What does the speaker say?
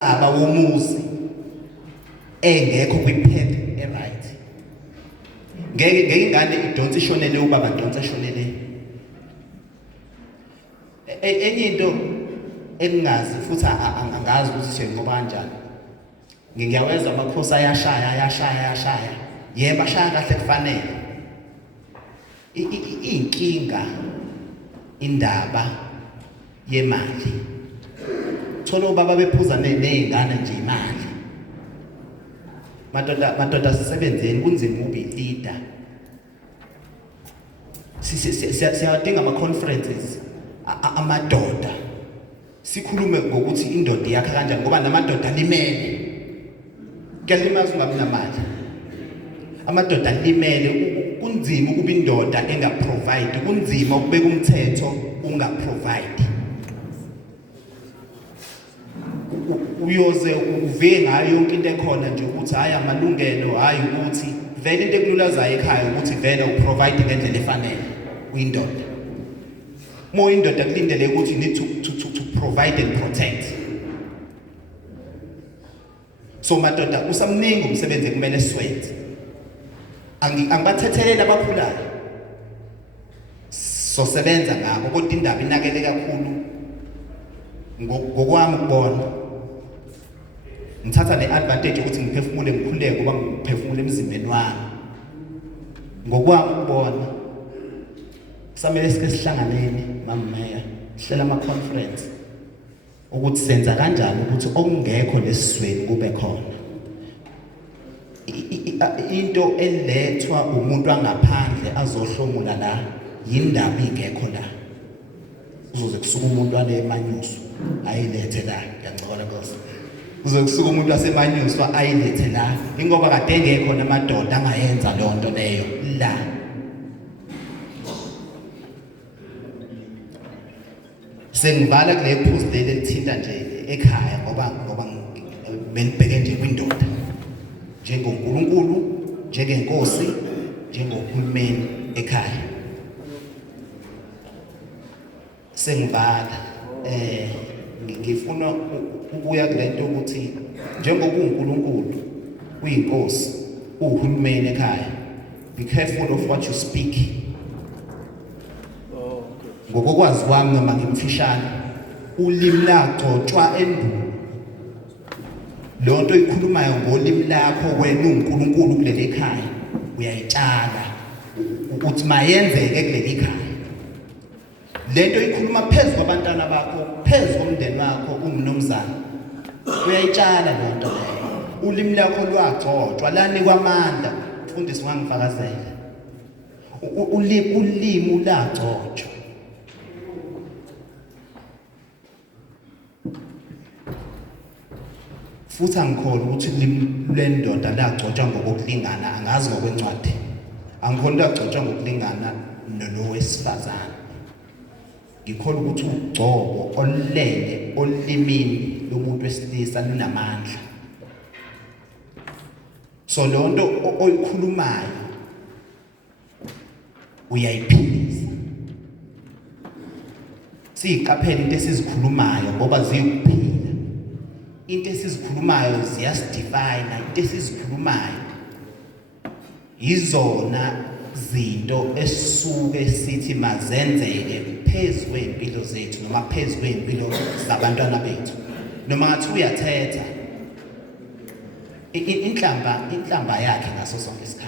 womuzi engekho kwiphepha eright. Ngeke ingane idonse ishonele ubaba idonse ishonele. Enye into engingazi futhi angazi ukuthi siyenqoba kanjani. Ngiyawezwa amakhosi ayashaya. Yebo ashaya kahle kufanele. Inkinga indaba yemali. Thola ubaba bephuza nezingane nje imali. Madoda sisebenzeni kunzima ube leader. Siyadinga ama conferences amadoda. Sikhulume ngokuthi indoda yakhe kanjani ngoba namadoda alimele. Kuyalimaza ungabi namali. Amadoda alimele kunzima ukuba indoda engaprovide, kunzima ukubeka umthetho ungaprovide. Uyoze uve ngayo yonke into ekhona nje ukuthi hayi amalungelo hayi ukuthi vele into ekululazayo ekhaya ukuthi vele uprovide ngendlela efanele uyindoda. Mo indoda kulindele ukuthi you need to provide and protect. So madoda usamningi umsebenzi ekumele siwenze. Angibathethelela abakhulayo. So sebenza ngabo kodwa indaba inakele kakhulu ngokwami ukubona. Ngithatha le-advantage ukuthi ngiphefumule ngikhuleke ngoba ngiphefumule emzimbeni wami. Ngokwami ukubona kusamele sike sihlanganeni mameya sihlela ama-conference ukuthi senza kanjani ukuthi okungekho lesizweni kube khona. Into elethwa umuntu angaphandle azohlomula la yindaba ingekho la. Uzoze kusuka umuntu wanemanyuso ayilethe la ngiyacabanga Nkosi. Kuzokusuka umuntu wasemanyuswa ayilethe la ingoba kade engekho namadoda angayenza leyo nto leyo la. Sengivala kule post leli lithinta nje ekhaya ngoba belibheke nje kwindoda njengoNkulunkulu njengenkosi njengohulumeni ekhaya. Sengivala ngifuna ukuya kulento ukuthi njengoba uNkulunkulu uyinkosi uhulumeni ekhaya, be careful of what you speak. Ngokwazi kwami noma ngimfishane ulimi lagcotshwa endulo. Lonto ikhulumayo ngolimi lakho wena uNkulunkulu kuleli ekhaya uyayitshala ukuthi mayenzeke kuleli ekhaya. Lento ikhuluma phezulu kwabantwana bakho, phezulu komndeni wakho umnumzana. Uyayitshala lonto leyo. Ulimi lakho lwagcotshwa lanikwa amandla. Mfundisi wangifakazela. Ulimi ulagcotshwa. Futhi angikholwa ukuthi ulimi lwendoda lagcotshwa ngokulingana, angazi ngokwencwadi. Angikholwa lagcotshwa ngokulingana nowesifazane. Ngikholwa ukuthi ugcobo olulele olimini lomuntu wesilisa lunamandla. So lonto oyikhulumayo uyayiphilisa. Siqaphela into esizikhulumayo ngoba ziyukuphila. Into esizikhulumayo ziyasidefine, into esizikhulumayo izona zinto esisuke sithi mazenzeke phezulu kwempilo zethu noma phezulu kwempilo zabantwana bethu. Noma ngathi uyathetha inhlamba yakhe ngaso sonke isikhathi.